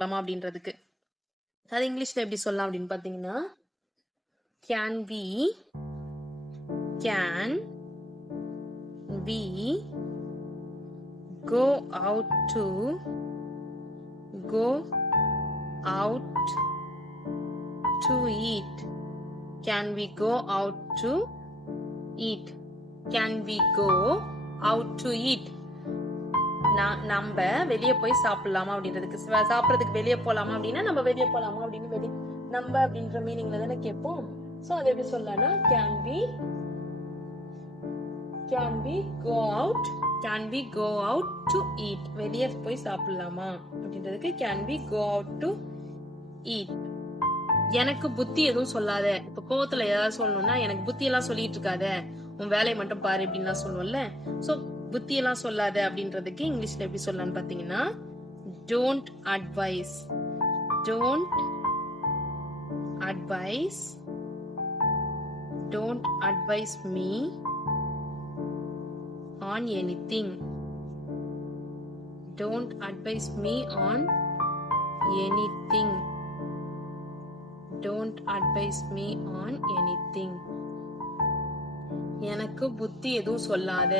அப்படின்றதுக்கு அது இங்கிலீஷ்ல எப்படி சொல்லலாம் அப்படின்னு பாத்தீங்கன்னா can we go out to eat? Can we go out to eat? Can we go out to eat? நம்ம வெளியே போய் சாப்பிடலாமா அப்படின்றதுக்கு சாப்பிடறதுக்கு வெளியே போலாமா அப்படின்னா நம்ம வெளியே போலாமா அப்படின்னு நம்ம அப்படின்ற மீனிங்ல தானே கேட்போம். சோ அதை எப்படி சொல்லலாம்னா can we go out to eat? வெளியே போய் சாப்பிடலாமா அப்படின்றதுக்கு can we go out to eat? எனக்கு புத்தி எதுவும் சொல்லாத. இப்ப கோவத்துல ஏதாவது சொல்லணும்னா எனக்கு புத்தி எல்லாம் சொல்லிட்டு இருக்காத, உன் வேலையை மட்டும் பாரு அப்படின்லாம் சொல்லுவோம்ல. சோ புத்தி எல்லாம் சொல்லாத அப்படின்றதுக்கு இங்கிலீஷ்ல எப்படி சொல்லலாம்னு பாத்தீங்கன்னா don't advise me on anything. Don't advise me on anything. Don't advise me on anything. எனக்கு புத்தி எதுவும் சொல்லாத.